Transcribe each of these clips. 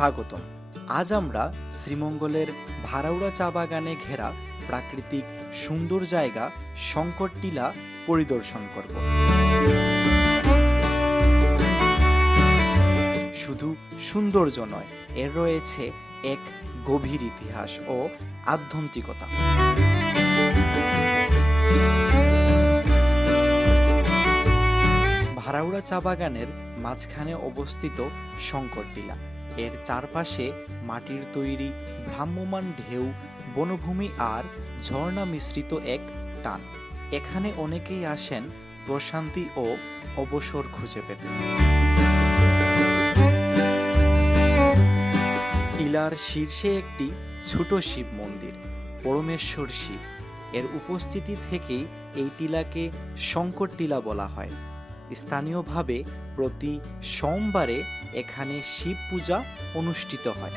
স্বাগতম। আজ আমরা শ্রীমঙ্গলের ভারাউড়া চা বাগানে ঘেরা প্রাকৃতিক সুন্দর জায়গা শঙ্কর টিলা পরিদর্শন করব। শুধু সৌন্দর্য নয়, এর রয়েছে এক গভীর ইতিহাস ও আধ্যাত্মিকতা। ভারাউড়া চা বাগানের মাঝখানে অবস্থিত শঙ্কর টিলা এর চারপাশে মাটির তৈরি ভ্রাম্যমান ঢেউ, বনভূমি আর ঝর্ণা মিশ্রিত এক টান। এখানে অনেকেই আসেন প্রশান্তি ও অবসর খুঁজে পেতে। টিলার শীর্ষে একটি ছোট শিব মন্দির, পরমেশ্বর শিব। এর উপস্থিতি থেকেই এই টিলাকে শঙ্কর টিলা বলা হয়। স্থানীয়ভাবে প্রতি সোমবারে এখানে শিব পূজা অনুষ্ঠিত হয়।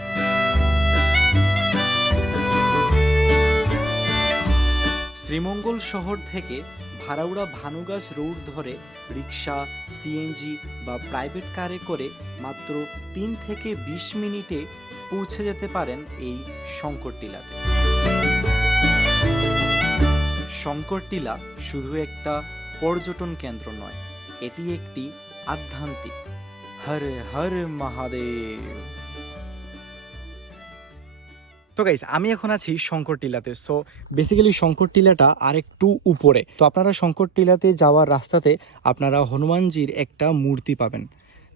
শ্রীমঙ্গল শহর থেকে ভারাউড়া ভানুগাছ রোড ধরে রিক্সা সিএনজি বা প্রাইভেট কারে করে মাত্র তিন থেকে বিশ মিনিটে পৌঁছে যেতে পারেন এই শঙ্কর টিলাতে শঙ্কর টিলা শুধু একটা পর্যটন কেন্দ্র নয় এটি একটি আধ্যাত্মিক। হর হর মহাদেব। তো গাইস আমি এখন আছি শঙ্কর টিলাতে। সো বেসিক্যালি শঙ্কর টিলাটা আরেকটু উপরে। তো আপনারা শঙ্কর টিলাতে যাওয়ার রাস্তাতে আপনারা হনুমানজির একটা মূর্তি পাবেন।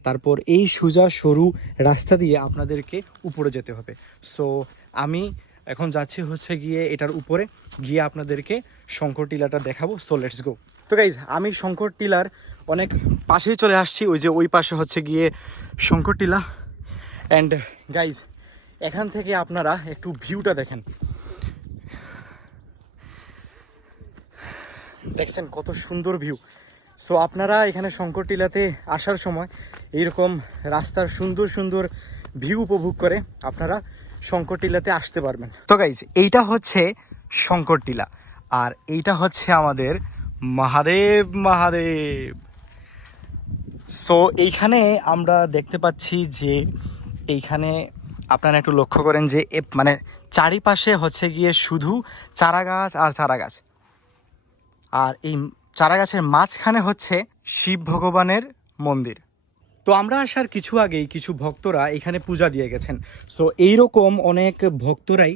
তারপর এই সোজা সরু রাস্তা দিয়ে আপনাদেরকে উপরে যেতে হবে। সো আমি এখন যাচ্ছি হচ্ছে গিয়ে এটার উপরে। গিয়ে আপনাদেরকে শঙ্কর টিলাটা দেখাবো। সো লেটস গো তো গাইজ আমি শঙ্কর টিলার অনেক পাশেই চলে আসছি, ওই যে ওই পাশে হচ্ছে গিয়ে শঙ্কর টিলা অ্যান্ড গাইজ এখান থেকে আপনারা একটু ভিউটা দেখেন। দেখছেন কত সুন্দর ভিউ। সো আপনারা এখানে শঙ্কর টিলাতে আসার সময় এইরকম রাস্তার সুন্দর সুন্দর ভিউ উপভোগ করে আপনারা শঙ্কর টিলাতে আসতে পারবেন। তো গাইজ এইটা হচ্ছে শঙ্কর টিলা আর এইটা হচ্ছে আমাদের মহাদেব মহাদেব। সো এইখানে আমরা দেখতে পাচ্ছি যে এইখানে আপনারা একটু লক্ষ্য করেন যে মানে চারিপাশে হচ্ছে গিয়ে শুধু চারা গাছ আর চারা গাছ আর এই চারা গাছের মাঝখানে হচ্ছে শিব ভগবানের মন্দির। তো আমরা আসার কিছু আগেই কিছু ভক্তরা এখানে পূজা দিয়ে গেছেন। সো এইরকম অনেক ভক্তরাই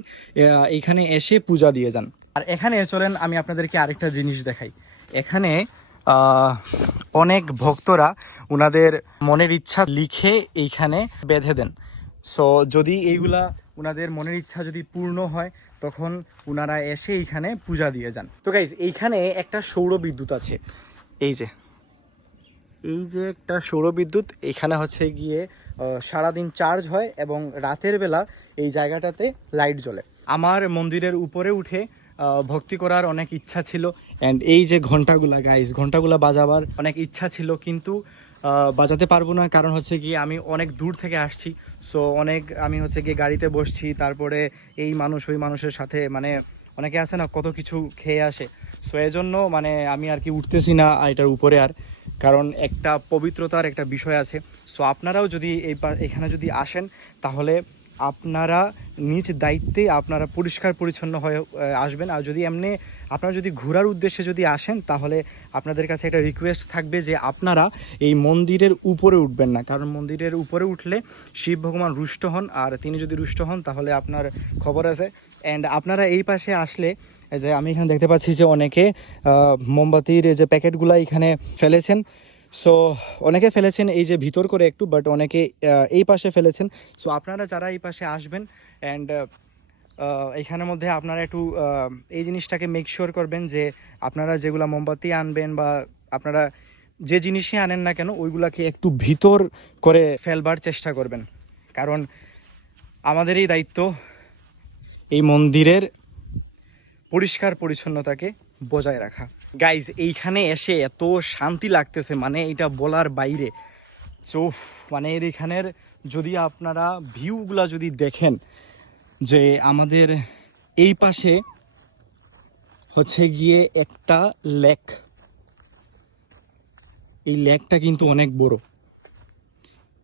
এখানে এসে পূজা দিয়ে যান। আর এখানে চলেন, আমি আপনাদেরকে আরেকটা জিনিস দেখাই। এখানে অনেক ভক্তরা ওনাদের মনের ইচ্ছা লিখে এইখানে বেঁধে দেন। সো যদি এইগুলা ওনাদের মনের ইচ্ছা যদি পূর্ণ হয়, তখন ওনারা এসে এইখানে পূজা দিয়ে যান। তো গাইজ এইখানে একটা সৌর বিদ্যুৎ আছে। এই যে। এই যে একটা সৌর বিদ্যুৎ, এখানে হচ্ছে গিয়ে সারাদিন চার্জ হয় এবং রাতের বেলা এই জায়গাটাতে লাইট জ্বলে। আমার মন্দিরের উপরে উঠে ভক্তি করার অনেক ইচ্ছা ছিল। অ্যান্ড এই যে ঘন্টাগুলা গাইস ঘন্টাগুলা বাজাবার অনেক ইচ্ছা ছিল, কিন্তু বাজাতে পারব না, কারণ হচ্ছে গিয়ে আমি অনেক দূর থেকে আসছি। সো অনেক, আমি হচ্ছে গিয়ে গাড়িতে বসছি, তারপরে এই মানুষ, ওই মানুষের সাথে মানে অনেকে আছে না, কত কিছু খেয়ে আসে। সো এজন্য মানে আমি আর কি উঠতেছি না এটার উপরে আর, কারণ একটা পবিত্রতার একটা বিষয় আছে। সো আপনারাও যদি এই এখানে যদি আসেন, তাহলে আপনারা নিজ দায়িত্বে আপনারা পরিষ্কার পরিচ্ছন্ন হয়ে আসবেন। আর যদি এমনি আপনারা যদি ঘোরার উদ্দেশ্যে যদি আসেন, তাহলে আপনাদের কাছে একটা রিকোয়েস্ট থাকবে যে আপনারা এই মন্দিরের উপরে উঠবেন না। কারণ মন্দিরের উপরে উঠলে শিব ভগবান রুষ্ট হন, আর তিনি যদি রুষ্ট হন, তাহলে আপনার খবর আছে। অ্যান্ড আপনারা এই পাশে আসলে যে আমি এখানে দেখতে পাচ্ছি যে অনেকে মোমবাতির যে প্যাকেটগুলো এখানে ফেলেছেন। সো অনেকে ফেলেছেন এই যে ভিতর করে একটু বাট অনেকে এই পাশে ফেলেছেন। সো আপনারা যারা এই পাশে আসবেন অ্যান্ড এইখানের মধ্যে আপনারা একটু এই জিনিসটাকে মেক শিওর করবেন যে আপনারা যেগুলো মোমবাতি আনবেন বা আপনারা যে জিনিসই আনেন না কেন, ওইগুলাকে একটু ভিতর করে ফেলবার চেষ্টা করবেন। কারণ আমাদেরই দায়িত্ব এই মন্দিরের পরিষ্কার পরিচ্ছন্নতাকে বজায় রাখা। গাইজ এইখানে এসে এত শান্তি লাগতেছে মানে এটা বলার বাইরে। তো মানে এখানের যদি আপনারা ভিউগুলা যদি দেখেন, যে আমাদের এই পাশে হচ্ছে গিয়ে একটা লেক। এই লেকটা কিন্তু অনেক বড়।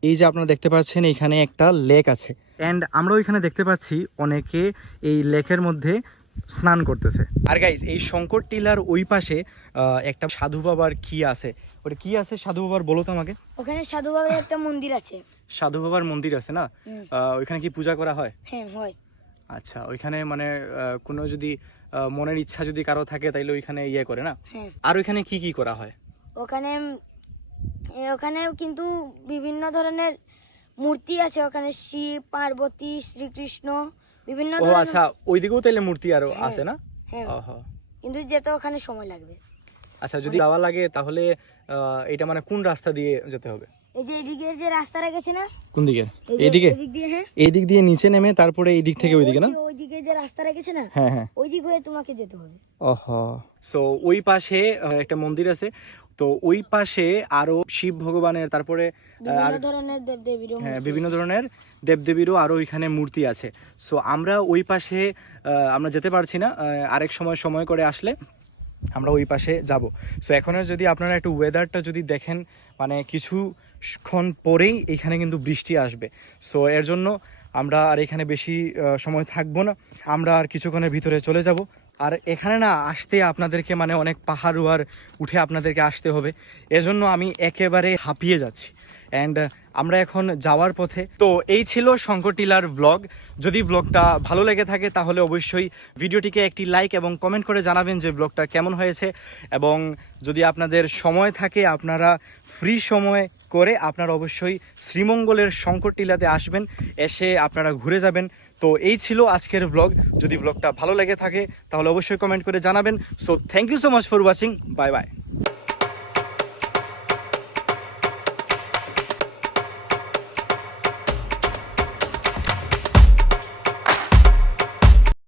এই যে আপনারা দেখতে পাচ্ছেন, এখানে একটা লেক আছে। অ্যান্ড আমরা ওইখানে দেখতে পাচ্ছি অনেকে এই লেকের মধ্যে স্নান করতেছে। আর গাইজ এই শঙ্কর টিলার ওই পাশে একটা সাধু বাবার কি আছে? ওটা কি আছে সাধু বাবার বলো তো আমাকে? ওখানে সাধু বাবার একটা মন্দির আছে। সাধু বাবার মন্দির আছে না? ওইখানে কি পূজা করা হয়? হ্যাঁ হয়। আচ্ছা ওইখানে মানে আহ, কোনো যদি মনের ইচ্ছা যদি কারও থাকে তাইলে ওইখানে ইয়ে করে না? হ্যাঁ। আর ওইখানে কি কি করা হয়? ওখানে ওখানে কিন্তু বিভিন্ন ধরনের মূর্তি আছে। ওখানে শিব পার্বতী শ্রীকৃষ্ণ বিভিন্ন ও আচ্ছা ওইদিকেও তাহলে মূর্তি আরও হ্যাঁ। আছে না হ্যাঁ। কিন্তু যেতে ওখানে সময় লাগবে আচ্ছা যদি যাওয়া লাগে তাহলে এটা মানে কোন রাস্তা দিয়ে যেতে হবে এই যে এদিকে যে রাস্তাটা গেছে না? কোন দিকে? এইদিকে এদিক? দিয়ে হ্যাঁ। এই দিক দিয়ে নিচে নেমে তারপরে এই দিক থেকে ওইদিকে না? ওইদিকে যে রাস্তাটা গেছে না হ্যাঁ হ্যাঁ। ওই দিক হয়ে তোমাকে যেতে হবে। ওহো। সো ওই পাশে একটা মন্দির আছে। তো ওই পাশে আরও শিব ভগবানের তারপরে বিভিন্ন ধরনের হ্যাঁ বিভিন্ন দেবদেবীরও আরও ওইখানে মূর্তি আছে। সো আমরা ওই পাশে আহ, আমরা যেতে পারছি না আরেক সময় সময় করে আসলে। আমরা ওই পাশে যাব। সো এখনও যদি আপনারা একটু ওয়েদারটা যদি দেখেন মানে কিছুক্ষণ পরেই এখানে কিন্তু বৃষ্টি আসবে। সো এর জন্য আমরা আর এখানে বেশি সময় থাকব না। আমরা আর কিছুক্ষণের ভিতরে চলে যাব। আর এখানে না, আসতে আপনাদেরকে মানে অনেক পাহাড়ুয়ার উঠে আপনাদেরকে আসতে হবে। এজন্য আমি একেবারে হাঁপিয়ে যাচ্ছি। অ্যান্ড আমরা এখন যাওয়ার পথে। তো এই ছিল শঙ্করটিলার ব্লগ যদি ব্লগটা ভালো লেগে থাকে তাহলে অবশ্যই ভিডিওটিকে একটি লাইক এবং কমেন্ট করে জানাবেন যে ব্লগটা কেমন হয়েছে। এবং যদি আপনাদের সময় থাকে, আপনারা ফ্রি সময় করে আপনারা অবশ্যই শ্রীমঙ্গলের শঙ্করটিলাতে আসবেন, এসে আপনারা ঘুরে যাবেন। তো এই ছিল আজকের ব্লগ যদি ব্লগটা ভালো লেগে থাকে, তাহলে অবশ্যই কমেন্ট করে জানাবেন। So thank you so much for watching bye bye